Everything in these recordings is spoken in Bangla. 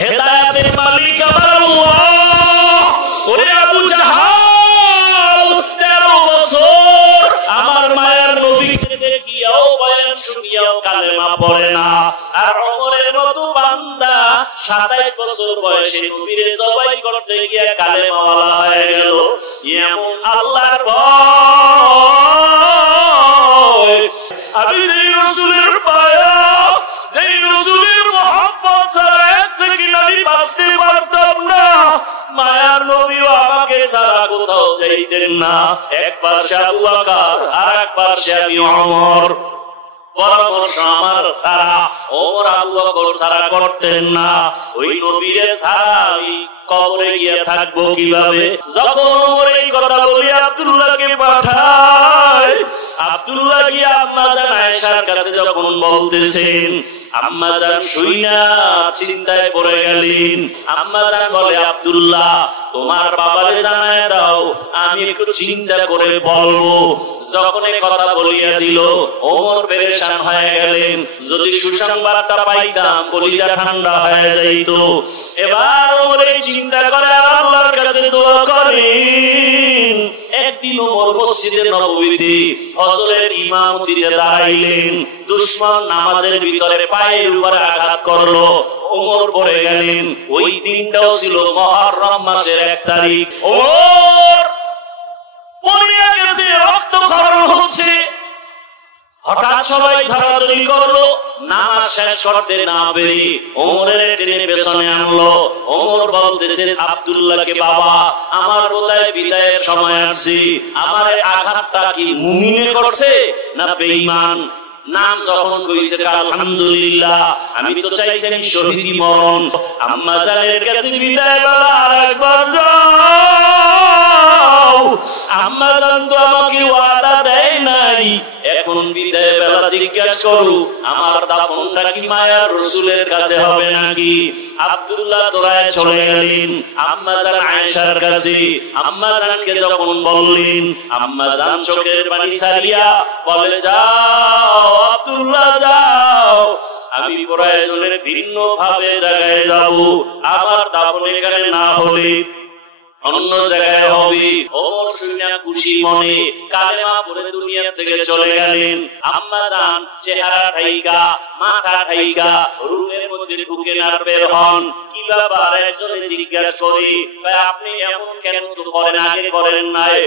হেদায়েতের মালিক আমার আল্লাহ। ওরে আবু জাহাল 13 বছর আমার মায়ের নবীকে দেখিয়াও বয়ান শুনিয়াও কালেমা পড়ে না, আর ওমরের মতো বান্দা 27 বছর বয়সে নবীরে জবাই করতে গিয়ে কালেমাওয়ালা হয়ে গেল। এমন আল্লাহর ভয়, আমি যেই রাসূলের পায়া, যেই রাসূলের মুহাব্বত ছাড়া এক সেকেন্ড আমি বাঁচতে পারতাম না, মায়ার নবীও আমাকে ছাড়া কোথাও যাইতেন না। একবার সে আবু বকর আর একবার সে ওমর। পরামর্শ আমার ছাড়া ওমর আবু বকর ছাড়া করতেন না। ওই নবীরে ছাড়া আমি কবরে গিয়ে থাকবো কিভাবে? যখন ওমর এই কথা বলি আব্দুল্লাহকে পাঠায়, আব্দুল্লাহ গিয়ে আম্মা জান আয়েশার কাছে যখন বলতেছেন, আম্মা জান শুইনা চিন্তায় পড়ে গেলেন। আম্মা জান বলে, আব্দুল্লাহ তোমার বাবারে জানায় দাও, আমি একটু চিন্তা করে বলবো। যখন এই কথা বলিয়া দিল, ওমর পেরেশান হয়ে গেলেন। যদি সুসংবাদটা পাইতাম কলিজা ঠান্ডা হয়ে যাইত। এবার ওমর এই চিন্তা করে আল্লাহর কাছে দোয়া করেন। একদিন ওমর মসজিদে নববীতে ফজরের ইমামতিতে দাঁড়াইলেন। দুশমন নামাজের ভিতরে পায়ের উপরে আঘাত করলো, ওমর পড়ে গেলেন। ওই দিনটাও ছিল মুহররম মাসের 1 তারিখ। ওমর পড়ে গেছে, রক্তক্ষরণ হচ্ছে। হঠাৎ সবাই ধরাধরি করলো, নামাজ শেষ করতে না পেরে ওমরের টেনে পেছনে আনলো। ওমর বলতেছে, আব্দুল্লাহকে বাবা, আমার বোধহয় বিদায়ের সময় আসছে। আমার আঘাতটা কি মুমিনে করছে না বেঈমান? নাম যখন কইছে আলহামদুলিল্লাহ, আমি তো চাইছিলাম শহীদি মরণ। আম্মা জানের কাছে বিদায় বেলা আরেকবার যাও। আম্মা জান তো আমাকে ওয়াদা দেয় নাই, এখন বিদায় বেলা জিজ্ঞাসা করু আমার দাফনটা কি মায়ার রাসূলের কাছে হবে নাকি? আব্দুল্লাহ দৌড়ায় চলে গেলেন আম্মা জান আয়েশার কাছে। আম্মা জানকে যখন বললেন, আম্মা জান চোখের পানি ছাড়িয়া বলে, যাও আব্দুল্লাহ যাও, আমি প্রয়োজনের ভিন্ন ভাবে জায়গায় যাব, আমার দাফন এখানে না হলে অন্য জায়গায় হবে। ওমর শুনে খুশি মনে কালেমা পড়ে দুনিয়া থেকে চলে গেলেন। আম্মা জান চেহারা ঠাইকা, মাথা ঠাইকা রুমের মধ্যে ঢুকে না বের হন। কি ব্যাপার? একজনে জিজ্ঞাসা করে, আপনি এমন কেন তো করেন, আগে করেন নাই?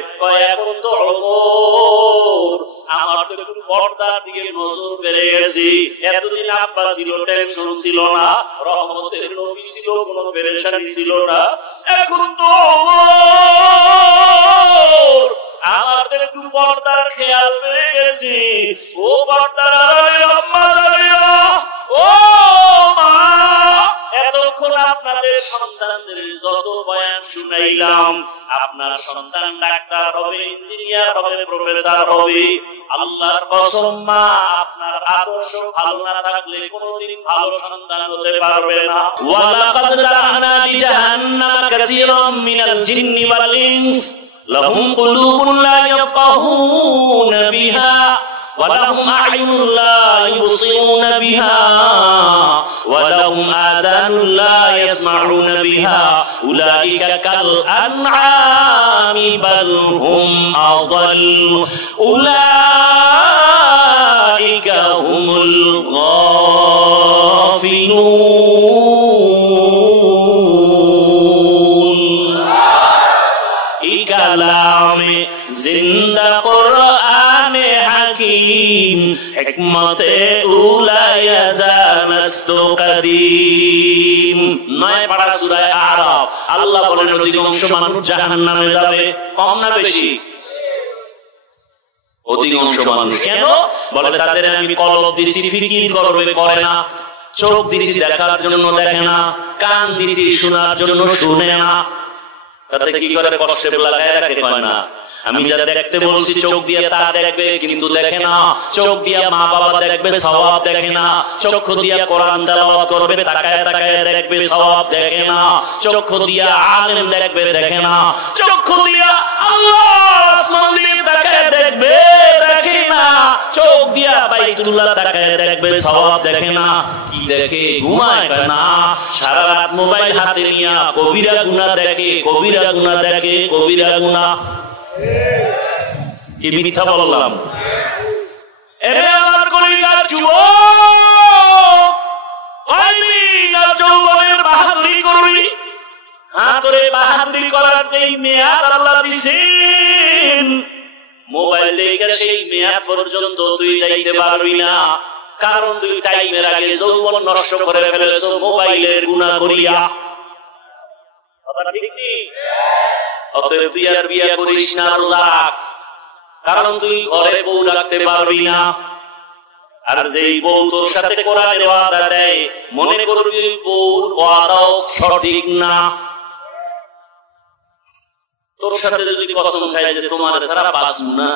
এখন তো ওমর, আমার তো একটু পর্দার দিকে নজর বেড়ে গেছে। এতদিন আব্বা ছিল, টেনশন ছিল না, রহমতের নবী ছিল, কোনো পেরেশানি ছিল না। এখন তো আমার তো একটু পর্দার খেয়াল পেয়ে গেছি। ও পর্দার আম্মা, ও মা, এতক্ষণ আপনাদের সন্তানদের যত বয়ান শুনাইলাম, আপনার সন্তান ডাক্তার হবে, ইঞ্জিনিয়ার হবে, প্রফেসর হবে। আল্লাহর কসম মা, আপনার আদর্শ ভালো না থাকলে কোনদিন ভালো সন্তান হতে পারবে না। ওয়ালাকাদ জাআলনা লিজাহান্নামা কাসীরাম মিনাল জিন্নি ওয়াল ইনস লাহুম কুলুবুন লা ইয়াফকাহুনা বিহা ولهم أعين لا يبصرون بها ولهم آذان لا يسمعون بها أولئك كالأنعام بل هم أضل أولئك هم الغافلون كلام زندہ قرآن حکیم حکمت اولا یزانست قدیم। 9 পারা সূরা আরাফ। আল্লাহ বলেন অধিকাংশ মানুষ জাহান্নামে যাবে। কম না বেশি? অধিকাংশ মানুষ। কেন? বলে তাদের আমি কলব দিছি ফিকির করবে, করে না। চোখ দিছি দেখার জন্য দেখে না, কান দিছি শোনার জন্য শুনে না। তাতে কি করে? কষ্টে লাগায় রাখে, কয় না আমি যা দেখতে বলছি চোখ দিয়ে তা দেখবে, কিন্তু দেখে না। চোখ দিয়ে মা বাবা দেখবে, সওয়াব দেখে না। চক্ষু দিয়ে কোরআন তেলাওয়াত করবে, তাকায় তাকায় দেখবে, সওয়াব দেখে না। চক্ষু দিয়ে আলেম দেখবে, দেখে না। চক্ষু দিয়ে আল্লাহ আসমান দিয়ে তাকায় দেখবে, দেখে না। চোখ দিয়া বাইতুল্লাহ তাকায় দেখবে, সওয়াব দেখে না। কি দেখে? ঘুমায় না, সারা রাত মোবাইল হাতে নিয়া কবিরা গুনাহ দেখে, কবিরা গুনাহ দেখে, কবিরা গুনাহ। কি মিথ্যা বললাম? এরে আমার কলিজার যুবক, কয়দিন আর যৌবনের বাহাদুরি করবি? হাতরে বাহাদুরি করার যেই মেয়াদ আল্লাহ দিছেন, মোবাইল দেখে সেই মেয়াদ পর্যন্ত তুই যাইতে পারবি না। কারণ তুই টাইমের আগে যৌবন নষ্ট করে ফেলেছ মোবাইলের গুনাহ করিয়া। কথা ঠিক কি? অতএব তুই আর বিয়ে করিস না, রোজা রাখ। কারণ তুই ঘরে বউ রাখতে পারবি না। আর যেই বউ তোর সাথে কোরআনের ওয়াদা দেয়, মনে করবি বউর ওয়াদাও সঠিক না। তোর সাথে যদি কসম খায় যে তোমার সারা বাঁচব না,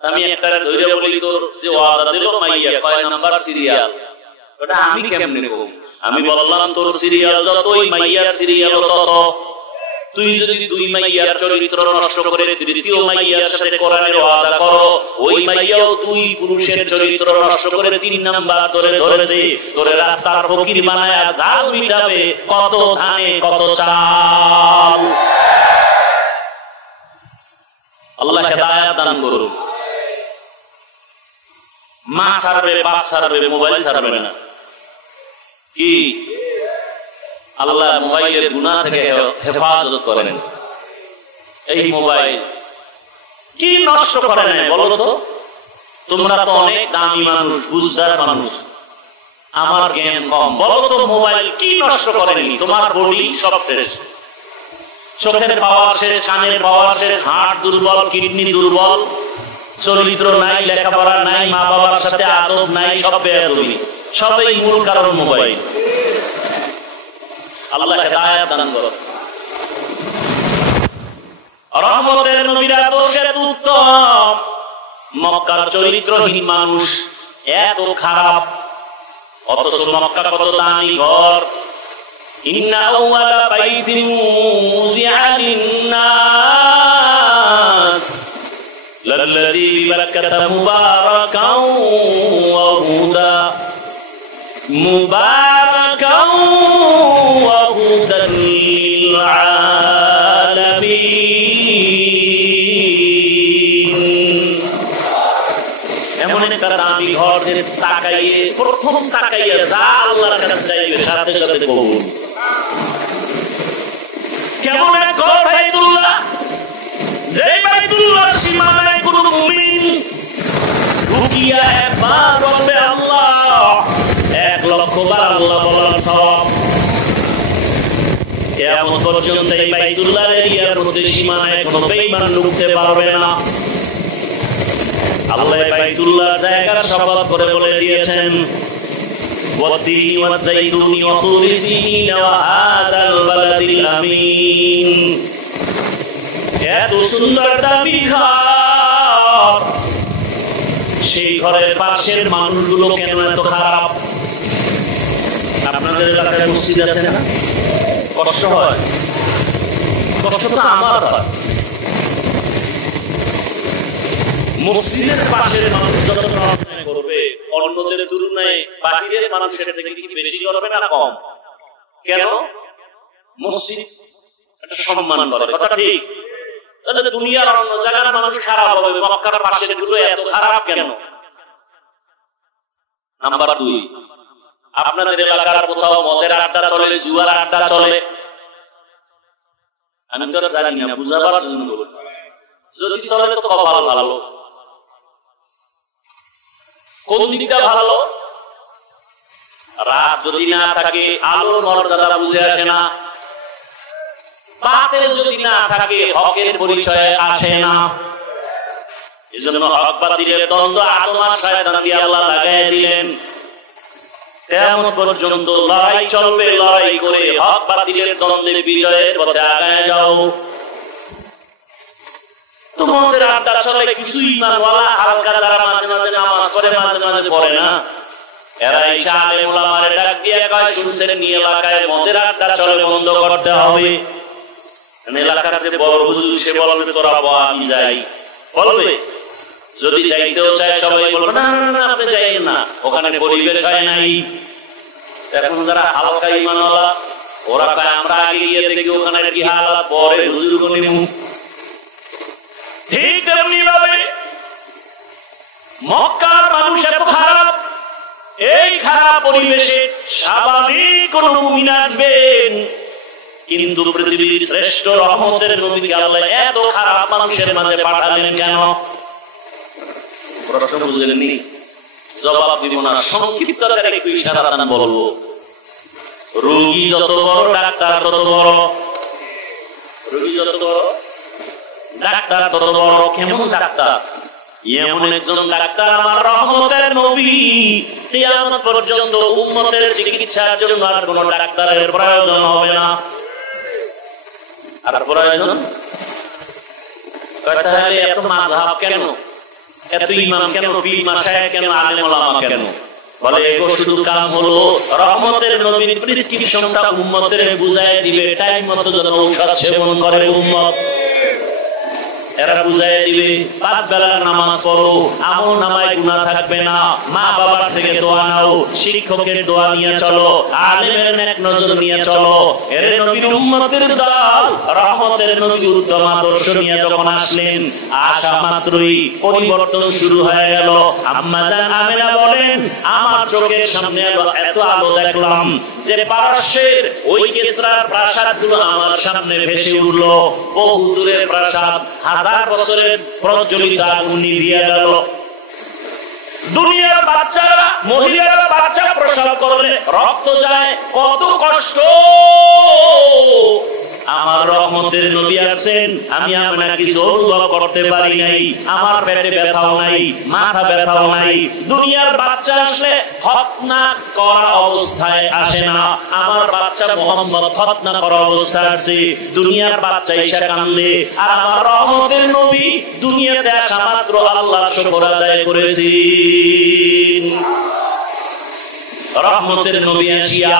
আমি একটা ধরে বলি তোর যে ওয়াদা দিল মাইয়া কয় নাম্বার সিরিয়াল, ওটা আমি কেমনে নেব? আমি বললাম তোর সিরিয়াল যত, ওই মাইয়ার সিরিয়াল তত। তুই যদি দুই মাইয়ার চরিত্র নষ্ট করে তৃতীয় মাইয়ার সাথে কোরআনের ওয়াদা করো, ওই মাইয়াও দুই পুরুষের চরিত্র নষ্ট করে 3 নাম্বার ধরে ধরেছে। তোরে রাস্তার ফকির বানায়া জাল মিটাবে, কত ধানে কত চাল। আল্লাহ হেদায়েত দান করুন। মা ছাড়বে, বাপ ছাড়বে, মোবাইল ছাড়বে না। কি আল্লাহ মোবাইলের গুনাহ থেকে হেফাজত করেন। এই মোবাইল কি নষ্ট করে না বলো তো? তোমরা তো অনেক দামি মানুষ, বুঝদার মানুষ, আমার জ্ঞান কম। বলো তো মোবাইল কি নষ্ট করেনি? তোমার বডি সব শেষ, চোখের পাওয়ার শেষ, কানের পাওয়ার শেষ, হাড় দুর্বল, কিডনি দুর্বল, চরিত্র নাই, লেখাপড়া নাই, মা বাবার সাথে আদব নাই, সব বেয়াদবি। সবই মূল কারণ মোবাইল। আল্লাহ হেদায়েত দান করুন। রহমতের নবীর আদর্শের উত্তম, মক্কার চরিত্রহীন মানুষ এত খারাপ, অথচ মক্কা কত দামি ঘর। ইন্না আউয়ালা বাইতিন উযিআ লিন-নাস লাল্লাযী বিবারাকাতা মুবারাকাও ওয়া হুদা, মুবারাকাও ওয়া হুদান লিল আলামিন। এমন একটা দামি ঘর যে তাকাইয়ে, প্রথম তাকাইয়ে যা আল্লাহর কাছে চাইবে সাথে সাথে কবুল। কেমন এক ঘর বাইতুল্লাহ, যে বাইতুল্লাহর সীমানায় কোন মুমিন ঢুকিয়া একবার বলবে আল্লাহ, 1,00,000 বার আল্লাহ বলার সওয়াব। কিয়ামত পর্যন্ত এই বাইতুল্লাহর এরিয়ার মধ্যে সীমানায় কোনো বেঈমান ঢুকতে পারবে না। আল্লাহ বাইতুল্লাহ জায়গার শপথ করে বলে দিয়েছেন, ওয়াত-তিনি ওয়াজ-যাইতুনি ওয়া তুরি সিনিন ওয়া হাযাল বালাদিল আমিন। এত সুন্দর দামি ঘর, সেই ঘরের পাশের মানুষগুলো কেন এত খারাপ? আপনাদের এলাকায় মসজিদ আছে না? কষ্ট হয়? কষ্ট তো আমার হয়। মসজিদের পাশের মানুষ যত অন্যায় করবে, অন্যদের তুলনায় বাহিরের মানুষের থেকে কি বেশি করবে না কম? কেন? মসজিদ একটা সম্মান করে, কথা ঠিক? তাহলে দুনিয়ার অন্য জায়গার মানুষ খারাপ হবে, মক্কার পাশের গুলো এত খারাপ কেন? নাম্বার 2, আপনাদের এলাকার কোথাও মদের আড্ডা চলে, জুয়ার আড্ডা চলে? আমি তো জানি না, বুঝাবার জন্য বলি। যদি চলে তো কপাল ভালো। কোন দিকটা ভালো? রাত যদি না থাকে, আলোর মর্যাদা বুঝে আসে না। বাতিল যদি না থাকে, হকের পরিচয় আসে না। এজন্য হক বাতিলের দ্বন্দ্ব আদম আর শয়তান দিয়ে আল্লাহ লাগাই দিলেন। কিয়ামত পর্যন্ত লড়াই চলবে, লড়াই করে হক বাতিলের দ্বন্দ্বের বিজয়ের পথে আগায় যাও। তোমাদের আড্ডা চলে, কিছু ঈমানওয়ালা হালকা যারা মাঝে মাঝে নামাজ পড়ে, মাঝে মাঝে পড়ে না, এরা ঈশা আলেম ওলামারে ডাক দিয়ে কয়, শুনছেন নি এলাকায় মদের আড্ডা চলে, বন্ধ করতে হবে। এলাকার যে বড় হুজুর সে বলবে তোরা বল, আমি যাই। বলবে যদি যাইতেও চায় সবাই বলবো না না না আপনি যাইয়েন না, ওখানে পরিবেশ হয় নাই। এখন যারা হালকা ইমানওয়ালা ওরা কয় আমরা আগে গিয়ে দেখি ওখানে কি হালাত, পরে হুজুর নিমু। ঠিক তেমনি ভাবে মক্কার মানুষ এত খারাপ, এই খারাপ পরিবেশে স্বাভাবিক কোন মুমিন আসবেন, কিন্তু পৃথিবীর শ্রেষ্ঠ রহমতের নবীকে আল্লাহ এত খারাপ মানুষের মাঝে পাঠালেন কেন? প্রশ্ন বুঝলেননি? জবাব দিব না, সংক্ষিপ্ত আকারে একটু ইশারা দান বলবো। রোগী যত বড় ডাক্তার তত বড়, রোগী যত বড় ডাক্তার তত বড়। কেমন ডাক্তার? এমন একজন ডাক্তার আমার রহমতের নবী, কিয়ামত পর্যন্ত উম্মতের চিকিৎসার জন্য আর কোনো ডাক্তারের প্রয়োজন হবে না। আর প্রয়োজন তাহলে এত মাযহাব কেন, এত ইমাম কেন, পীর মাশায়েখ কেন, আলেম ওলামা কেন? বলে এগো শুধু কাম হলো রহমতের নবীর প্রেসক্রিপশনটা উম্মতের বুঝায় দিবে, টাইম মতো যেন ঔষধ সেবন করে উম্মত, এরা বুঝাই দিবে। 5 বেলার নামাজ পড়ো, আমল নামায় গুনাহ থাকবে না, মা বাবার থেকে দোয়া নাও, শিক্ষকের দোয়া নিয়ে চলো, আলেমের নেক নজর নিয়ে চলো। এর নবীর উম্মতের দল রহমতের নবীর উত্তম আদর্শ নিয়ে যখন আসলেন, আসা মাত্রই পরিবর্তন শুরু হয়ে গেল। আম্মা জান আমেনা বলেন, আমার চোখের সামনে এত আলো দেখলাম যে পারস্যের ওই কিসরার প্রাসাদগুলো আমার সামনে ভেসে উঠলো। বহু দূরের প্রাসাদ, 1000 বছরের প্রজ্বলিত আগুন নিভিয়ে গেল। দুনিয়ার বাচ্চারা, মহিলারা বাচ্চা প্রসব করলে রক্ত যায়, কত কষ্ট। আমার রহমতের নবী আছেন, আমি এমন কিছু অনুভব করতে পারি নাই, আমার পেটে ব্যথাও নাই, মাথা ব্যথাও নাই। দুনিয়ার বাচ্চা আসলে খতনা করা অবস্থায় আসে না, আমার বাচ্চা মুহাম্মদ খতনা করা অবস্থায় আসে। দুনিয়ার বাচ্চা এসে কান্দে, আর আমার রহমতের নবী দুনিয়াতে আসা মাত্র আল্লাহর শুকর আদায় করেছেন। রহমতের নবী আসিয়া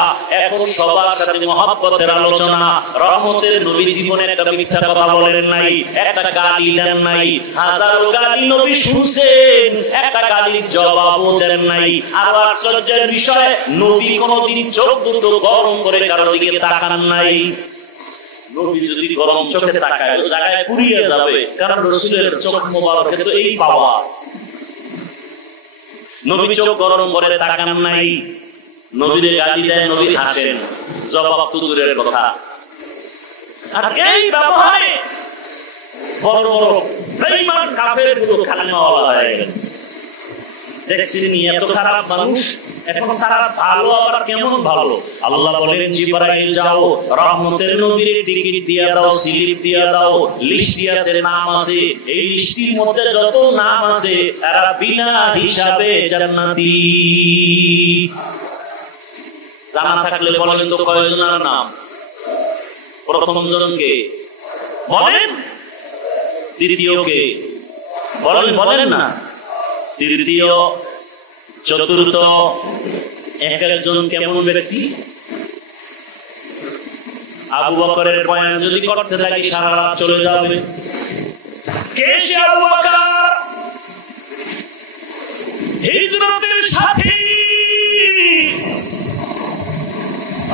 এখন সবার সাথে মহব্বতের আলোচনা। রহমতের নবী জীবনে একটা মিথ্যা কথা বলেন নাই, একটা গালি দেন নাই। হাজারো গালি নবী শুনছেন, একটা গালির জবাবও দেন নাই। আর আশ্চর্যের বিষয়, নবী কোনদিন চোখ দুটো গরম করে কারো দিকে তাকান নাই। নবী যদি গরম চোখে তাকায় ওই জায়গায় পুড়িয়ে যাবে, কারণ রাসূলের চোখ মোবারকে তো এই পাওয়া। নবী চোখ গরম করে তাকান নাই, নবীদের গালি দেয়, নবী হাসেন, জবাব তো দূরের কথা। আর এই ব্যবহারে বড় বড় বেঈমান কাফেরগুলো কালিমাওয়ালা হয়ে গেল। দেখছেন এত খারাপ মানুষ, এখন তারা ভালো আবার কেমন ভালো। আল্লাহ বলেন, জিবরাইল যাও রহমতের নবীর টিকিট দিয়ে দাও, স্লিপ দিয়ে দাও, লিস্টি আছে, নাম আছে। এই লিস্টির মধ্যে যত নাম আছে এরা বিনা হিসাবে জান্নাতি। জানা থাকলে বলেন তো কয়জনের নাম? প্রথম জনকে বলেন, দ্বিতীয়কে বলেন, বলেন না, তৃতীয়, চতুর্থ, একজন কেমন ব্যক্তি? আবু বকরের বয়ান যদি করতে থাকি সারা রাত চলে যাবে। কে সে আবু বকর? হিজরতের সাথী,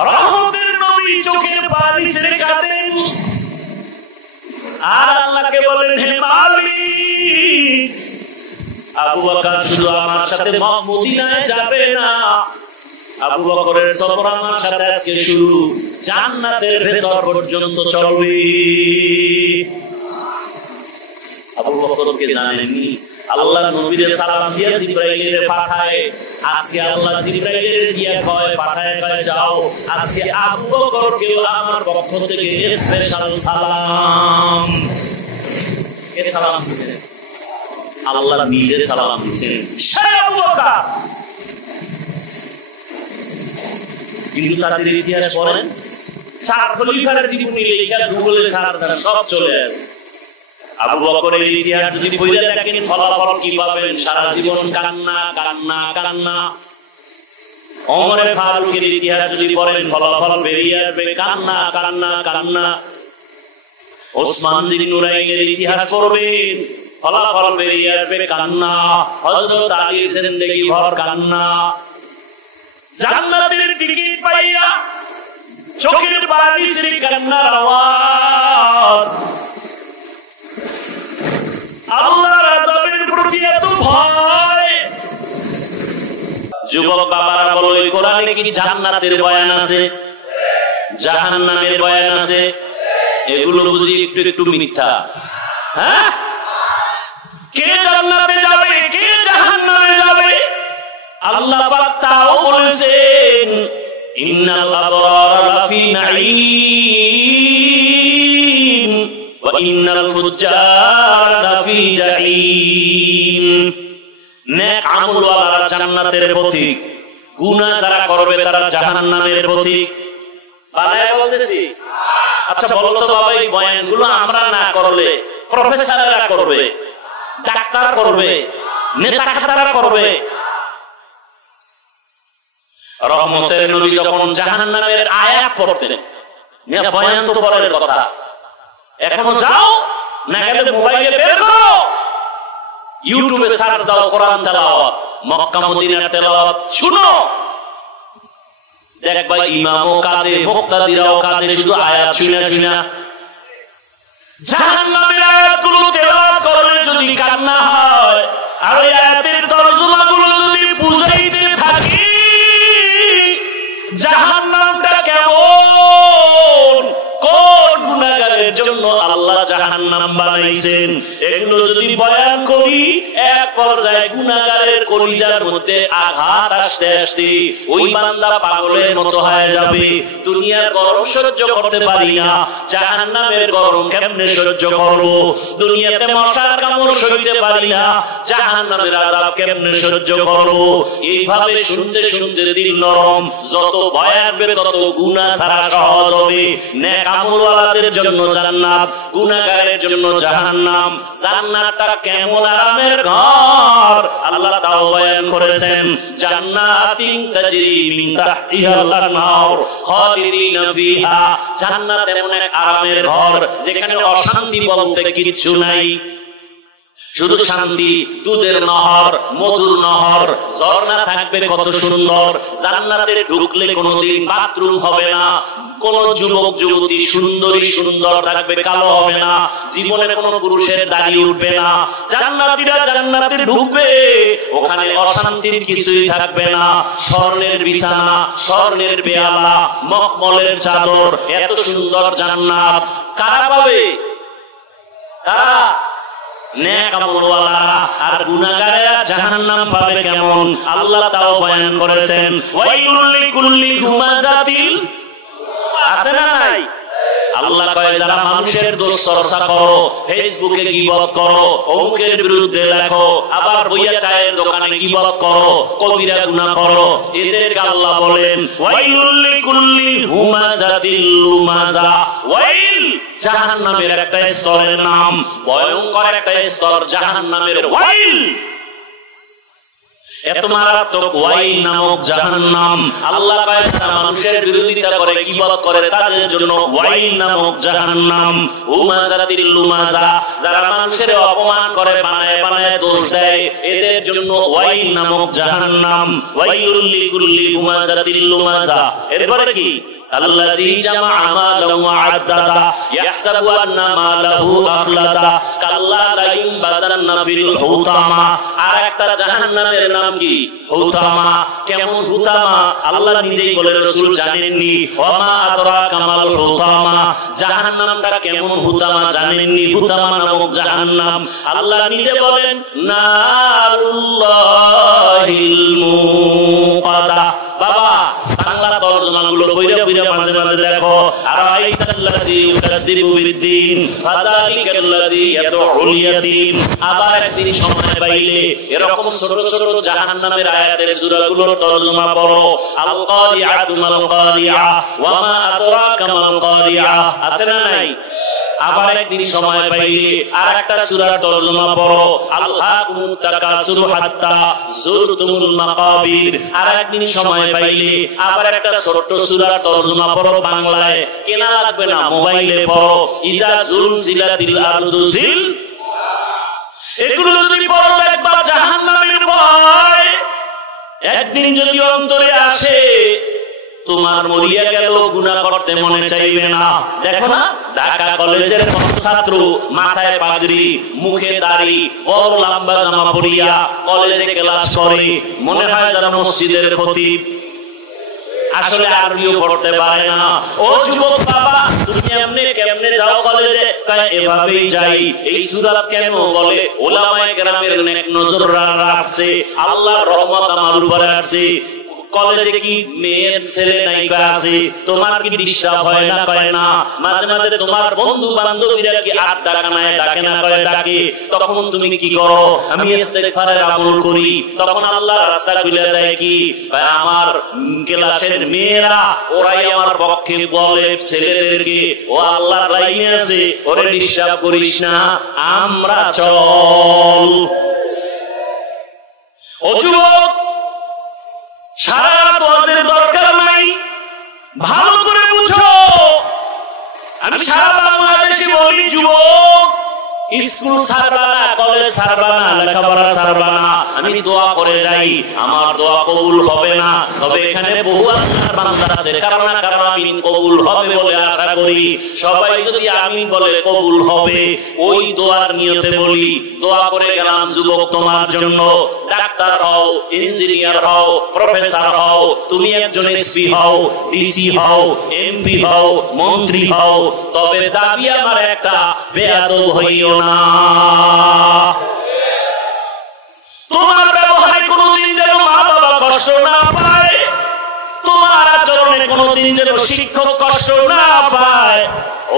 রহমতের নবী চোখের পানি ছেড়ে কাঁদেন, আর আল্লাহকে বলেন, হে মালিক, আবু বকর শুধু আমার সাথে মদিনায় যাবে না, আবু বকরের সফর আমার সাথে আজকে শুরু, জান্নাতের ভেতর পর্যন্ত চলবে। আবু বকরকে জানেননি? আল্লাহ নবীর সালাম দিয়ে জিবরাইলের পাঠায়, আজকে আল্লাহ জিবরাইলের দিয়ে কয় পাঠায়, কয় যাও আজকে আবু বকরকে আমার পক্ষ থেকে স্পেশাল সালাম। কে সালাম দিয়েছেন? আল্লাহ নিজে সালাম দিয়েছেন, সে আবু বকর। কিন্তু তাদের ইতিহাস পড়েন, 4 খলিফার জীবনী লেখা গুগলে সার্চ দেন, সব চলে আসে। আবু বকরের ইতিহাস যদি বইলে দেখেন ফলাফল কি পাবেন? সারা জীবন কান্না কান্না কান্না। ওমর ফারুকের ইতিহাস যদি পড়েন ফলাফল বেরিয়ে আসবে কান্না কান্না কান্না। ওসমান জিন নুরাইনের ইতিহাস পড়বেন, ফলাফল বেরিয়ে আসবে কান্না। হযরত আলীর জিন্দেগি ভর কান্না। জান্নাতের টিকিট পাইয়া চোখের পানি ছেড়ে কান্নার আওয়াজ। আল্লাহর আযাবের প্রতি এত ভয়। যুবক বাবারা বলো, এই কোরআনে কি জান্নাতের বয়ান আছে, জাহান্নামের বয়ান আছে? এগুলো বুঝি একটু একটু মিথ্যা? হ্যাঁ, কে জান্নাতে যাবে, কে জাহান্নামে যাবে? আল্লাহ পাক তাও বলেছেন, ইন্নাল আবরারা লাফি নাঈম ওয়া ইন্নাল ফুজ্জারা লাফি জাহিম। নেক আমলওয়ালারা জান্নাতের পথিক, গুনাহ যারা করবে তারা জাহান্নামের পথিক। বানায় বলতেছি? আচ্ছা বলো তো বাবা, এই বয়ানগুলো আমরা না করলে প্রফেসররা করবে, ডাক্তার করবে, নেতা খাতারা করবে। রহমতের নবী যখন জাহান্নামের আয়াত পড়তেন, বয়ান তো পরের কথা, এখন যাও না গেলে মোবাইলে বের করো, ইউটিউবে সার্চ দাও কোরআন তেলাওয়াত, মক্কা মদিনার তেলাওয়াত শুনো, দেখবা ইমামও কাঁদে, মুক্তাদিরাও কাঁদে, শুধু আয়াত শুনে শুনে। জাহান্নামের আয়াতগুলো তেলাওয়াত করলে যদি কান্না হয়, আর ওই আয়াতের তরজমাগুলো যদি বুঝাইতে থাকি জাহান্নামটা কেমন, কোন গুনাহগারের জন্য আল্লাহ জাহান্নাম বানাইছেন, এগুলো যদি বয়ান করি, এক পর্যায়ে গুনাহগারের কলিজার মধ্যে আঘাত আসতে আসতে ওই বান্দা পাগলের মতো হয়ে যাবে। দুনিয়ার গরম সহ্য করতে পারি না, জাহান্নামের গরম কেমনে সহ্য করব? দুনিয়াতে মশার কামড় সইতে পারি না, জাহান্নামের আযাব কেমনে সহ্য করব? এইভাবে শুনতে শুনতে দিল নরম, যত ভয় আসবে তত গুনাহ ছাড়া সহজ হবে। নেক আমলওয়ালাদের জন্য জান্নাত, গুনাহগারের জন্য জাহান্নাম। জান্নাতটা কেমন আরামের ঘর আল্লাহ তাও বয়ান করেছেন, জান্নাতিন তাজরি মিন তাহতিহাল আনহার খালিদিনা ফিহা। জান্নাত এমন এক আরামের ঘর যেখানে অশান্তি বলতে কিছু নাই, শুধু শান্তি। দুধের নহর, মধুর নহর, ঝর্ণা থাকবে কত সুন্দর। জান্নাতে ঢুকলে কোনোদিন বাথরুম হবে না, কোন যুবক যুবতী সুন্দরী সুন্দর থাকবে, কালো হবে না, জীবনে কোনো পুরুষের দাড়ি উঠবে না। জান্নাতীরা জান্নাতে ঢুকবে, ওখানে অশান্তির কিছুই থাকবে না। স্বর্ণের বিছানা, স্বর্ণের পেয়ালা, মখমলের চাদর, এত সুন্দর জান্নাত কারা পাবে? কারা? নেক আমলওয়ালারা। আর গুনাহগারেরা জাহান্নাম পাবে কেমন আল্লাহ তাও বয়ান করেছেন, ওয়াইলুল লিকুল্লি হুমাযাতিল। আছে না নাই? আল্লাহ কয়, যারা মানুষের দোষ চর্চা করো, ফেসবুকে গীবত করো, অমুকের বিরুদ্ধে লেখো, আবার বইয়া চায়ের দোকানে গীবত করো, কবিরা গুনাহ করো, এদেরকে আল্লাহ বলেন ওয়াইলুল লিকুল্লি হুমাযাতিল লুমাযা। ওয়াইল জাহান্নামের একটা স্তরের নাম, ভয়ঙ্কর একটা স্তর জাহান্নামের ওয়াইল। এত মারাত্মক ওয়াইল নামক জাহান্নাম। আল্লাহ কয়, যারা মানুষের বিরোধিতা করে, গীবত করে, তাদের জন্য ওয়াইল নামক জাহান্নাম। হুমাযাতিল লুমাযা, যারা মানুষের অপমান করে, বানায় বানায় দোষ দেয়, এদের জন্য ওয়াইল নামক জাহান্নাম। ওয়াইলুল লিকুল্লি হুমাযাতিল লুমাযা। এরপরে কি? الذي جمع مالا وعددا يحسب أن ماله أخلدا كلا لينبذن في الحطمة। আর একটা জাহান্নামের নাম কি? হুতামা। কেমন হুতামা আল্লাহ নিজেই বলে, রাসূল জানেননি। ওমা আদরাকা মাল হুতামা। জাহান্নামটা কেমন হুতামা জানেননি? হুতামা নামক জাহান্নাম আল্লাহ নিজে বলেন নারুল্লাহিল মুকাদা। বাবা বাংলা তরজমাগুলো বইরা বইরা মাঝে মাঝে দেখো, আরাইতাল্লাযী ইউকাযযিবু বিদ্দীন ফাযালিকাল্লাযী ইয়াদউল ইয়াতীম। আবার একদিন সময় পাইলে এরকম ছোট ছোট জাহান্নামের আয়াতের সূরাগুলোর তরজমা পড়ো। আল কারিআতু মাল কারিআ ওয়া মা আদরাকা মাল কারিআ। আছে না নাই? আবার একদিন সময় পাইলে আর একটা সূরার তরজমা পড়ো, আল্লাহুমুত তাকাসুরু হাত্তা যুরতুমুল মাকাবির। আর একদিন সময় পাইলে আবার একটা ছোট সূরার তরজমা পড়ো বাংলায়, কেনা লাগবে না, মোবাইলে পড়ো, ইযা জুলজিলাতিল আরদু জিল। এগুলো যদি পড়ো দেখবা জাহান্নামের ভয় একদিন যদি অন্তরে আসে, তোমার মরিয়া গেল গুনাহ করতে মনে চাইবে না। দেখো না ঢাকা কলেজের ছাত্র, মাথায় পাগড়ি, মুখে দাড়ি, বড় লম্বা জামা পরিয়া কলেজে ক্লাস করে, মনে হয় যেন মসজিদের খতিব, আসলে আরবিও পড়তে পারে না। ও যুবক বাবা, তুমি কেমনে যাও কলেজে? এভাবেই যাই। এই সূরা কেন বলে? উলামায়ে কেরামের নেক নজর রাখছে, আল্লাহর রহমত আমার উপরে আছে। কলেজে কি মেয়ের ছেলে নায়িকা আছে? তোমার কি ডিস্টার্ব হয় না? পায় না? মাঝে মাঝে তোমার বন্ধু বান্ধবীরা কি আড্ডা কানায় ডাকে না? করে ডাকে। তখন তুমি কি করো? আমি ইস্তেগফারের আমল করি। তখন আল্লাহ রাস্তা খুলে দেয় কি? আমার ক্লাসের মেয়েরা ওরাই আমার পক্ষে বলে ছেলেদেরকে, ও আল্লাহর লাইনে আছে, ওরে ডিস্টার্ব করিস না, আমরা চল। ও যুবক, সারা রাত ওয়াজের দরকার নাই, ভালো করে বুঝো। আমি সারা বাংলাদেশে বলি, যুবক স্কুল ছাড়বা না, কলেজ ছাড়বা না, লেখাপড়া ছাড়বা না। আমি দোয়া করে যাই, আমার দোয়া কবুল হবে না, তবে এখানে বহু আল্লাহর বান্দা আছে, কারণ না কারণ আমিন কবুল হবে বলে আশা করি। সবাই যদি আমিন বলে কবুল হবে, ওই দোয়ার নিয়তে বলি। দোয়া করে গেলাম যুবক, তোমার জন্য ডাক্তার হও, ইঞ্জিনিয়ার হও, প্রফেসর হও, তুমি একজন এসপি হও, ডিসি হও, এমপি হও, মন্ত্রী হও, তবে দাবি আমার একটা, বেয়াদব হইও না। তোমার ব্যবহারে কোনদিন যেন মা বাবা কষ্ট না পায়, তোমার আচরণে কোনদিন যেন শিক্ষক কষ্ট না পায়,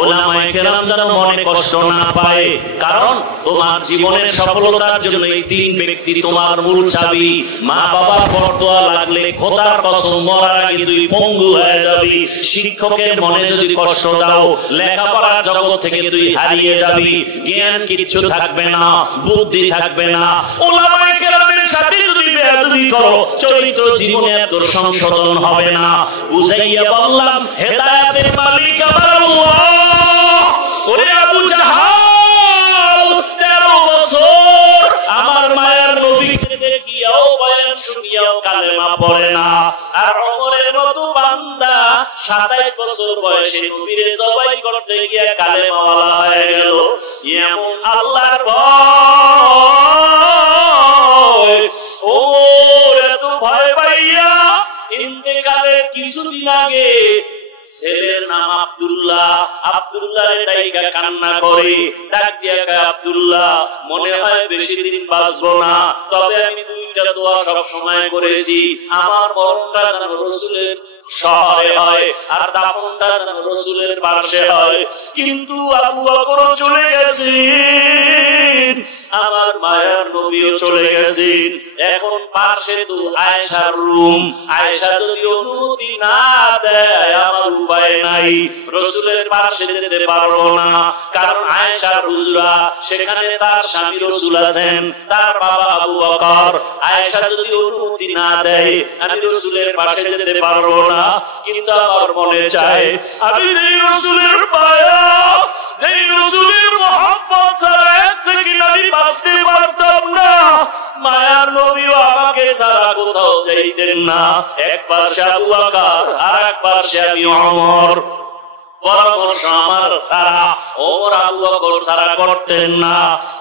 উলামায়ে কেরাম যেন মনে কষ্ট না পায়। কারণ তোমার জীবনের সফলতার জন্য এই তিন ব্যক্তি তোমার মূল চাবি। মা বাবার বরদোয়া লাগলে খোদার কসম মরার আগে তুই পঙ্গু হয়ে যাবি। শিক্ষকের মনে যদি কষ্ট দাও, লেখাপড়ার জগৎ থেকে তুই হারিয়ে যাবি, জ্ঞান কিছু থাকবে না, বুদ্ধি থাকবে না। উলামায়ে কেরামের সাথে যদি বেয়াদবি করো, চরিত্র জীবনে তোর সংশোধন হবে না। বুঝাইয়া বললাম, হেদায়েতের মালিক আমার আল্লাহ। ওরে আবু জাহাল, 13 বছর আমার মায়ের নবীকে দেখিয়াও বয়ান শুনিয়াও কালেমা পড়ে না। আর ওমরের মতো বান্দা 27 বছর বয়সে নবীরে জবাই করতে গিয়ে কালেমাওয়ালা হয়ে গেল। এমন আল্লাহর ভয় ওমর এত ভয় পাইয়া ইন্তেকালের কিছুদিন আগে ছেলের নাম আব্দুল্লাহ, আব্দুল্লাহর ডাইকা কান্না করে, ডাক দিয়া কয়, আব্দুল্লাহ মনে হয় বেশি দিন বাঁচবো না, তবে আমি দুইটা দোয়া সব সময় করেছি, আমার মরণটা যেন রাসূলের শহরে হয় আর দাফনটা যেন রাসূলের পাশে হয়। কিন্তু আবু বকর চলে গেছেন, আমার মায়ের নবীও চলে গেছেন, এখন পাশে তো আয়েশার রুম। আয়েশা যদি অনুমতি না দেয় আমার উপায় নাই, রাসূলের পাশে যেতে পারবো না, কারণ আয়েশার হুজরা সেখানে তার স্বামী রাসূল আছেন, তার বাবা আবু বকর। আয়েশা যদি অনুমতি না দেয় আমি রাসূলের পাশে যেতে পারবো না। কিন্তু আমার মনে চায় আমি যেই রাসূলের পায়া, যেই রাসূলের মুহাব্বত ছাড়া এক সেকেন্ড আমি বাঁচতে পারতাম না। মায়ার নবীও আমাকে ছাড়া কোথাও যাইতেন না। এক পাশে আবু বকর আর এক পাশে আমি ওমর। পরামর্শ আমার ছাড়া ওমর আবু বকর ছাড়া করতেন না।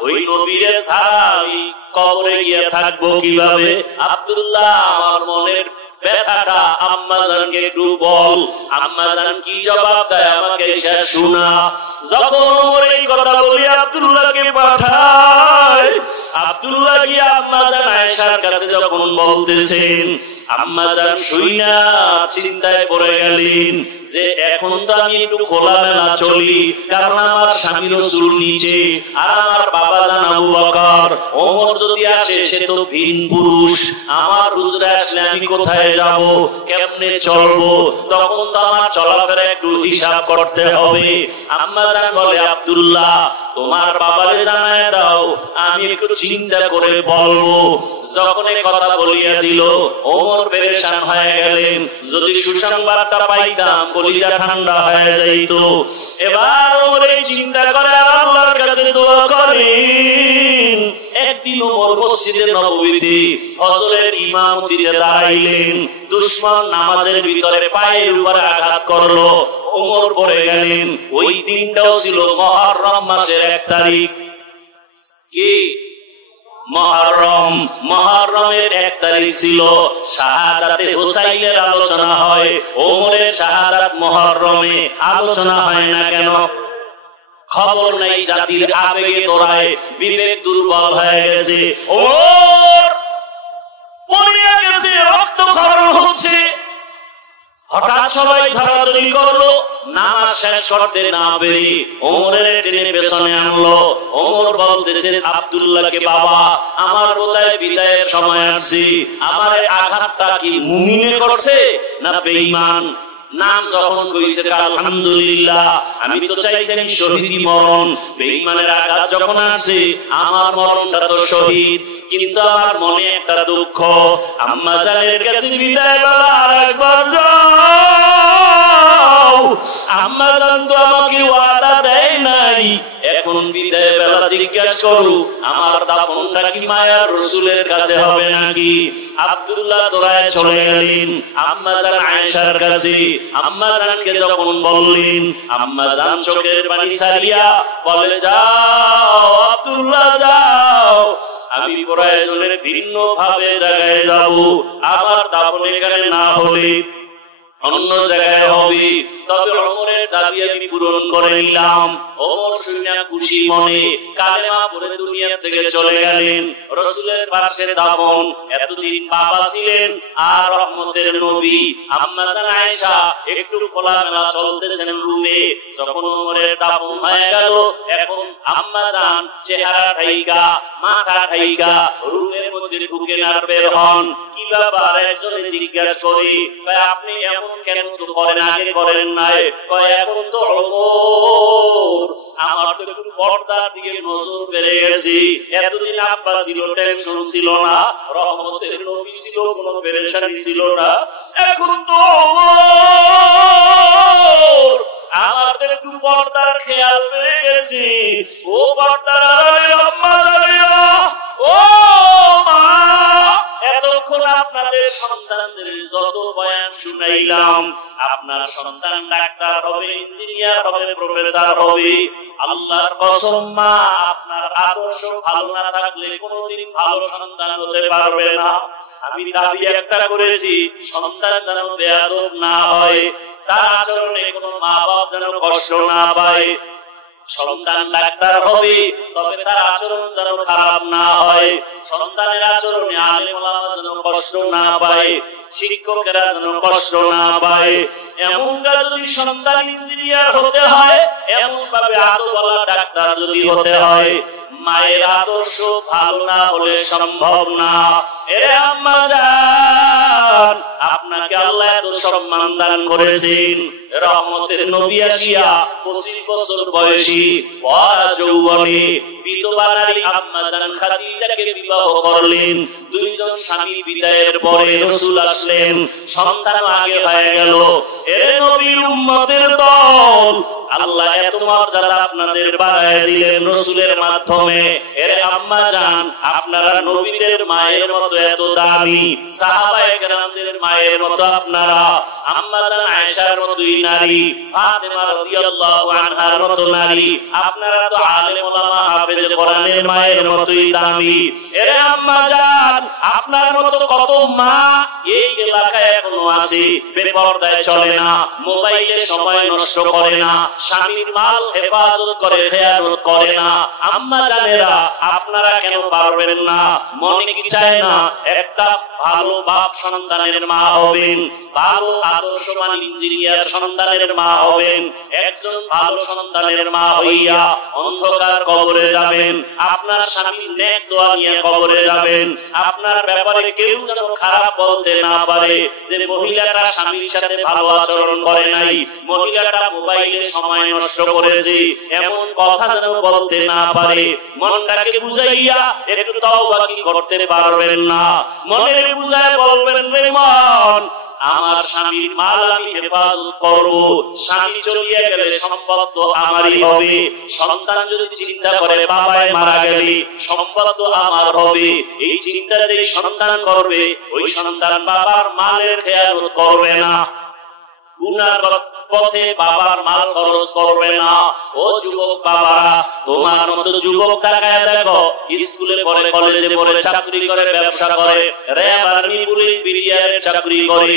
ওই নবীরে ছাড়া আমি কবরে গিয়ে থাকবো কিভাবে? আব্দুল্লাহ আমার মনের ব্যথাটা আম্মাজানকে একটু বল। আম্মাজান কি জবাব দেয় আমাকে সে শোনা। যখন ওমর এই কথা বলি আব্দুল্লাহকে পাঠায়, আব্দুল্লাহ গিয়ে আম্মাজান আয়েশার কাছে যখন বলতেছেন, আম্মাজান শুইনা চিন্তায় পড়ে গেলেন যে এখন তো আমি একটু খোলামেলা চলি, কারণ আমার স্বামী রাসূল নিচে আর আমার বাবা জান আবু বকর। ওমর যদি আসে সে তো ভিন পুরুষ, আমার হুজুরে আসলে আমি কোথায় যাব, কেমনে চলবো? তখন তো আমার চলাফেরা একটু হিসাব করতে হবে। আম্মাজান বলে, আব্দুল্লাহ তোমার বাবারে জানায় দাও, আমি একটু চিন্তা করে বলবো। যখন এই কথা বলিয়া দিল ওমর পেরেশান হয়ে গেলেন। যদি সুসংবাদটা পাইতাম কলিজা ঠান্ডা হয়ে যাইত। এবার ওমর এই চিন্তা করে আল্লাহর কাছে দোয়া করেন, দিন ওমর মসজিদে নববীতে ফজরের ইমামতিতে দাঁড়াইলেন। দুশমন নামাজের ভিতরে পায়ের উপরে আঘাত করলো, ওমর পড়ে গেলেন। ওই দিনটাও ছিল মুহররম মাসের 1 তারিখ। কি মুহররমের 1 তারিখ ছিল। শাহাদাতে হুসাইনের আলোচনা হয়, ওমরের শাহাদাত মুহররমে আলোচনা হয় না কেন? খবর নাই, জাতির আবেগে তোরায় বিবেক দুর্বল হয়ে গেছে। ওমর পড়ে গেছে, রক্তক্ষরণ হচ্ছে। হঠাৎ সবাই ধরাধরি করলো, নামাজ শেষ করতে না পেরে ওমরের টেনে পেছনে আনলো। ওমর বলতেছে আব্দুল্লাহকে, বাবা আমার বোধহয় বিদায়ের সময় আসছে, আমার আঘাতটা কি মুমিনে করছে না বেঈমান? নাম যখন কইছে আলহামদুলিল্লাহ, আমি তো চাইছিলাম শহীদি মরণ। বেঈমানের আঘাত যখন আসে আমার মরণটা তো শহীদ, কিন্তু আমার মনে একটা দুঃখ, আম্মা জানের কাছে বিদায় বেলা আরেকবার যাও। আম্মা জান তো আমাকে ওয়াদা দেয় নাই, এখন বিদায় বেলা জিজ্ঞাসা করু আমার দাফনটা কি মায়ার রাসূলের কাছে হবে নাকি? আব্দুল্লাহ দৌড়ায় চলে গেলেন আম্মা জান আয়েশার কাছে। আম্মা জানকে যখন বললেন, আম্মা জান চোখের পানি ছাড়িয়া বলে, যাও আব্দুল্লাহ যাও, আমি প্রয়োজনের ভিন্ন ভাবে জায়গায় যাব, আমার দাফন এখানে না হলে অন্য জায়গায় হবে। তবে ওমরের দাবি আমি পূরণ করে নিলাম। ওমর শুনে খুশি মনে কালেমা পড়ে দুনিয়া থেকে চলে গেলেন। রাসূলের পাশে দাফন। এতদিন বাবা ছিলেন আর রহমতের নবী আম্মা জান আয়েশা একটু খোলামেলা চলতেছেন রুমে। যখন ওমরের দাফন হয়ে গেল, এখন আম্মা জান চেহারা ঢাইকা মাথা ঢাইকা রুমের মধ্যে ঢুকে আর বের হন। কি ব্যাপার? একজনে জিজ্ঞাসা করে, আপনি এমন কেন তো করেন, আগে করেন নাই? এখন তো ওমর, আমার তো একটু পর্দার দিকে নজর বেড়ে গেছি। এতদিন আব্বা ছিল, টেনশন ছিল না, রহমতের নবী ছিল, কোনো পেরেশানি ছিল না। এখন তো ওমর, আমার তো একটু পর্দার খেয়াল বেড়ে গেছি। ও পর্দার আম্মা জানিয়া, ও মা, এতক্ষণ আপনাদের সন্তানদের যত বয়ান শুনাইলাম, আপনার সন্তান ডাক্তার হবে, ইঞ্জিনিয়ার হবে, প্রফেসর হবে, আল্লাহর কসম মা, আপনার আদর্শ ভালো না থাকলে কোনোদিন ভালো সন্তান হতে পারবে না। আমি দাবি একটা করেছি, সন্তান যেন বেয়াদব না হয়, তার আচরণে কোনো মা বাপ যেন কষ্ট না পায়। সন্তান ডাক্তার হবে, তবে তার আচরণ যেন খারাপ না হয়। সন্তানের আচরণে আলেম ওলামা যেন কষ্ট না পায়, শিক্ষকেরা যেন কষ্ট না পায়। এমন যদি সন্তান ইঞ্জিনিয়ার হতে হয়, এমন ভাবে আদবওয়ালা ডাক্তার যদি হতে হয়, মায়ের আদর্শ ভালো না হলে সম্ভব না। এ আম্মা জান, আপনাকে আল্লাহ এত সম্মান দান করেছেন। রহমতের নবী আসিয়া 25 বছর বয়সী যৌবনে বিধবা নারী আম্মা জান খাদিজাকে বিবাহ করলেন। দুইজন স্বামী বিদায়ের পরে রাসূল আসলেন, সন্তান আগে হয়ে গেল। এ নবীর উম্মতের দল, আল্লাহ এত মর্যাদা আপনাদের বাড়ায় দিলেন রাসূলের মাধ্যমে। এর আম্মা জান, আপনারা নবীদের মায়ের মতো এত দামি, সাহাবায়ে কেরামদের মায়ের মতো আপনারা, আম্মা জান আয়েশার মতোই নারী, ফাতেমা রাদিয়াল্লাহু আনহার মতো নারী, আপনারা তো আলেম ওলামা হাফেজ কোরআনের মায়ের মতোই দামি। এর আম্মা জান, আপনার মতো কত মা এই এলাকায় এখনো আছে, বেপরদায় চলে না, মোবাইলে সময় নষ্ট করে না, স্বামীর মাল হেফাজত করে, খেয়ানত করে না। আম্মা জানেরা, আপনারা কেন পারবেন না? মনে কি চায় না একটা ভালো বাপ সন্তানের মা হবেন, ভালো আদর্শবান ইঞ্জিনিয়ার সন্তানের মা হবেন, একজন ভালো সন্তানের মা হইয়া অন্ধকার কবরে যাবেন, আপনার স্বামীর নেক দোয়া নিয়ে কবরে যাবেন। আপনার ব্যাপারে কেউ যেন খারাপ বলতে না পারে যে মহিলাটা স্বামীর সাথে ভালো আচরণ করে নাই, মহিলাটা মোবাইলে সময় নষ্ট করেছে, এমন কথা যেন বলতে না পারে। মনটাকে বুঝাইয়া একটু তওবা কি করতে পারবেন না? মনের বুঝায় বলবেন, রে মন, আমার স্বামীর মাল আমি হেফাজত করব, স্বামী চলিয়ে গেলে সম্পদ তো আমারই হবে। সন্তান যদি চিন্তা করে বাবায় মারা গেলে সম্পদ তো আমার হবে, এই চিন্তা যে সন্তান করবে, ওই সন্তান বাবার মালের খেয়াল করবে না, গুনার পথে বাবার মাল খরচ করবে না। ও যুবক বাবারা, তোমার মতো যুবক তাকায় দেখো, স্কুলে পড়ে, কলেজে পড়ে, চাকরি করে, ব্যবসা করে, র্যাব আর্মি পুলিশ বিডিআরের চাকরি করে,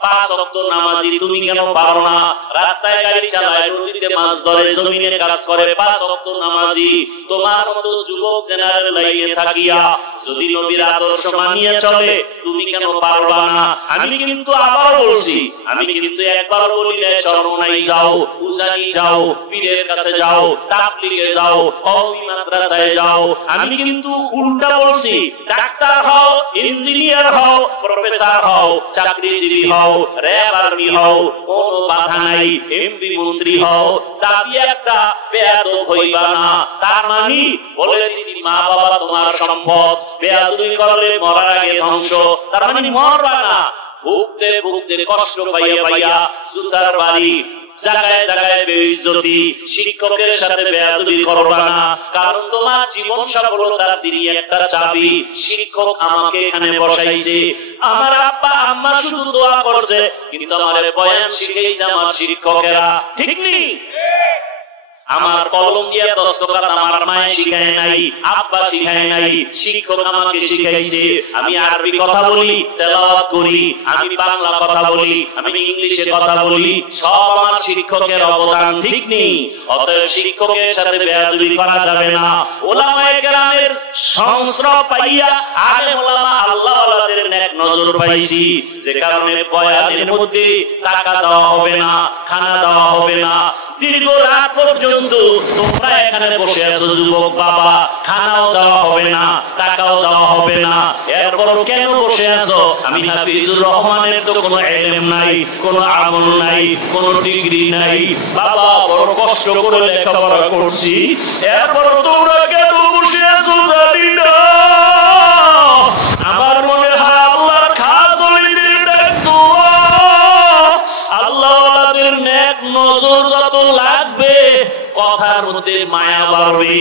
5 ওয়াক্ত নামাজি, তুমি কেন পারো না? রাস্তায় গাড়ি চালায়, নদীতে মাছ ধরে, জমিনে কাজ করে, 5 ওয়াক্ত নামাজি। তোমার মতো যুবক জেনারেল লাইনে থাকিয়া যদি নবীর আদর্শ মানিয়ে চলে, তুমি কেন পারবা না? আমি কিন্তু আবার বলছি, আমি কিন্তু একবার বলি না চরমনাই যাও, উজানি যাও, পীরের কাছে যাও, তাবলীগে যাও, কওমি মাদ্রাসায় যাও। আমি কিন্তু উল্টা বলছি, ডাক্তার হও, ইঞ্জিনিয়ার হও, প্রফেসর হও, চাকরিজীবী হও, র্যাব আর্মি হও, কোনো বাধা নাই, এমপি মন্ত্রী হও, দাবি একটা, বেয়াদব হইবা না। তার মানে বলে দিছি, মা বাবা তোমার সম্পদ, বেয়াদবি করলে মরার আগে ধ্বংস। তার মানে মরবা না, ভুগতে ভুগতে কষ্ট পাইয়া পাইয়া জুতার বাড়ি, জায়গায় জায়গায় বেইজ্জতি, শিক্ষকের সাথে বেয়াদবি করবা না। কারণ তোমার জীবন সফলতার তিনি একটা চাবি। শিক্ষক আমাকে এখানে বসাইছে, আমার আব্বা আম্মা শুধু দোয়া করছে, কিন্তু আমার বয়ান শিখাইছে আমার শিক্ষকেরা, ঠিক নেই? আমার কলম দিয়া দস্তখত আমার মায়ে শিখায় নাই, আব্বা শিখায় নাই, শিক্ষক আমাকে শিখাইছে। আমি আরবি কথা বলি, তেলাওয়াত করি, আমি বাংলা কথা বলি, আমি ইংলিশে কথা বলি, সব আমার শিক্ষকের অবদান, ঠিক নেই? অতএব শিক্ষকের সাথে বেয়াদবি করা যাবে না। উলামায়ে কেরামের সংস্রব পাইয়া আলেম উলামা আল্লাহ ওয়ালাদের নেক নজর পাইছি, যে কারণে বয়ানের মধ্যে টাকা দেওয়া হবে না, খানা দেওয়া হবে না। দীর্ঘ রাত পর্যন্ত তোমরা এখানে বসে আছো যুবক বাবা, খানাও দেওয়া হবে না, টাকাও দেওয়া হবে না। এরপর কেন বসে আছো? আমি হাফিজুর রহমানের তো কোনো ইলম নাই, কোনো আমল নাই, কোনো ডিগ্রি নাই, বাবা বড় কষ্ট করে লেখাপড়া করছি, এরপর তোমরা কেন বসে আছো জানি না। আমার মনে হয় আল্লাহর খাস ওলিদের ডাক দোয়া, আল্লাহ ওয়ালাদের নেক নজর যত লাগবে, কথার মধ্যে মায়া বাড়বে,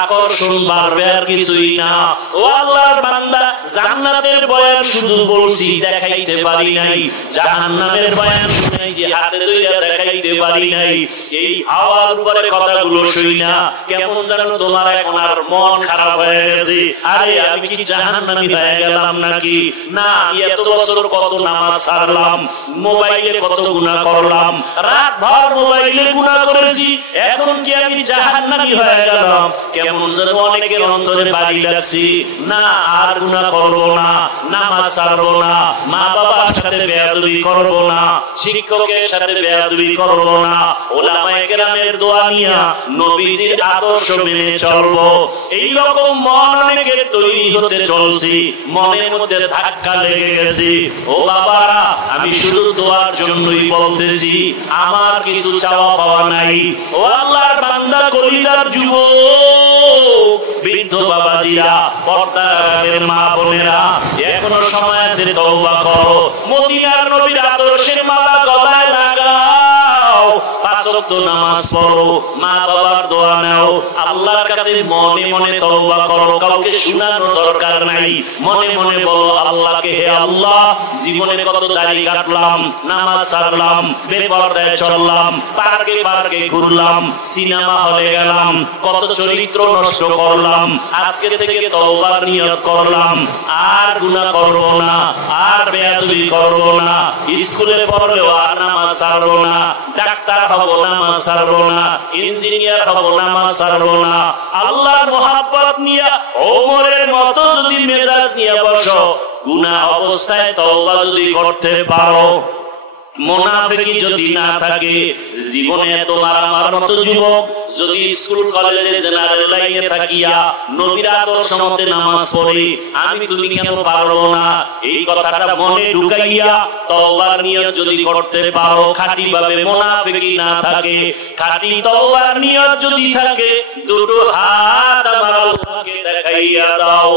আকর্ষণ বাড়বে, আর কিছুই না। ও আল্লাহর বান্দা, জান্নাতের বয়ান শুধু বলছি, দেখাইতে পারি নাই। জাহান্নামের বয়ান শুনাইছি, হাতে ধইরা দেখাইতে পারি নাই। এই হাওয়ার উপরে কথাগুলো শুই না, কেমন যেন তোমার এখন আর মন খারাপ হয়ে গেছে। আরে আমি কি জাহান্নামী হয়ে গেলাম নাকি? না, এত বছর কত নামাজ ছাড়লাম, মোবাইলে কত গুনাহ করলাম, রাত ভর মোবাইলে গুনাহ করেছি, এখন কি আমি জাহান্নামী হয়ে গেলাম? কেমন যেন অনেকের অন্তরে বাড়ি লাগছে। না, আর গুনাহ করব না, নামাজ ছাড়ব না, মা বাবার সাথে বেয়াদবি করব না, শিক্ষকের সাথে বেয়াদবি করব না, উলামায়ে কেরামের দোয়া নিয়া নবীজির আদর্শ মেনে চলব। এই রকম মন অনেকের তৈরি হতে চলছে, মনের মধ্যে ধাক্কা লেগে গেছে। ও বাবারা, আমি শুধু দোয়ার জন্যই বলতেছি, আমার কিছু চাওয়া পাওয়া নাই। ও আল্লাহর বান্দা, কলিজার যুবক, বৃদ্ধ বাবাজিরা, পর্দার মা বোনেরা, এখনো সময় আছে, তওবা করো, মদিনার নবীর আদর্শের মালা গলায় লাগাও, 5 ওয়াক্ত নামাজ পড়ো, মা বাবার দোয়া নাও, আল্লাহর কাছে মনে মনে তওবা করো, কাউকে শোনানোর দরকার নাই। মনে মনে বলো আল্লাহকে, হে আল্লাহ, জীবনে কত দাড়ি কাটলাম, নামাজ ছাড়লাম, বেপরদায় চললাম, পার্কে পার্কে ঘুরলাম, সিনেমা হলে গেলাম, কত চরিত্র নষ্ট করলাম, আজকে থেকে তওবার নিয়ত করলাম, আর গুনাহ করব না, আর বেয়াদবি করব না, স্কুলে পড়লেও আর নামাজ ছাড়ব না, ডাক্তার হব নামাজ ছাড়ব না, ইঞ্জিনিয়ার হব নামাজ ছাড়ব না। আল্লাহর মহব্বত নিয়ে ওমরের মতো যদি মেজাজ নিয়ে বসো, গুনাহ অবস্থায় তওবা যদি করতে পারো, মুনাফিকি যদি না থাকে, জীবনে তোমার আমার মতো যুবক যদি স্কুল কলেজে জেনারেল লাইনে থাকিয়া নবীর আদর্শ মতে নামাজ পড়ে, আমি তুমি কেন পারবো না, এই কথাটা মনে ঢুকাইয়া তওবার নিয়ত যদি করতে পারো, খাঁটি ভাবে মুনাফিকি না থাকে, খাঁটি তওবার নিয়ত যদি থাকে, দুটো হাত আমার আল্লাহকে দেখাইয়া দাও।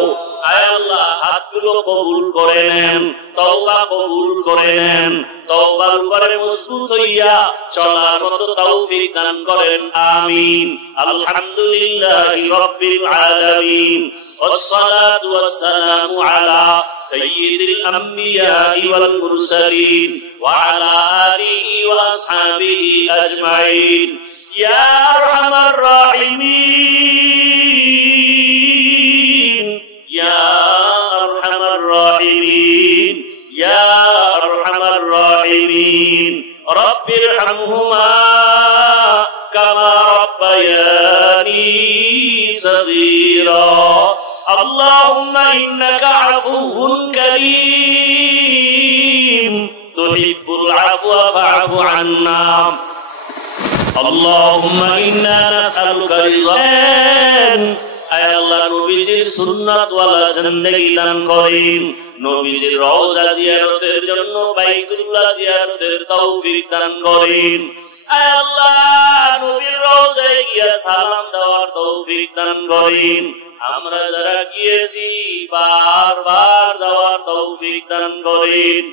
আয় আল্লাহ, হাতগুলো কবুল করে নেন, তওবা কবুল করে নেন, তওবার উপরে মজবুত হইয়া চলার মতো তৌফিক দান করেন, আমিন। আলহামদুলিল্লাহি রাব্বিল আলামিন, والصلاة والسلام على سيد الأنبياء والمرسلين وعلى آله وأصحابه أجمعين يا أرحم الراحمين يا أرحم الراحمين يا أرحم الراحمين رب ارحمهما كما ربياني صغيرا اللهم إنك عفو كريم تحب العفو فاعف عنا اللهم إنا نسألك رضاك আয় আল্লাহ নবীজির সুন্নাত ওয়ালা জিন্দেগি দান করেন, নবীজির রওজা জিয়ারতের জন্য বাইতুল্লাহ জিয়ারতের তৌফিক দান করেন, আয় আল্লাহ নবীর রওজায় গিয়ে সালাম দেওয়ার তৌফিক দান করেন, আমরা যারা গিয়েছি বারবার যাওয়ার তৌফিক দান করেন।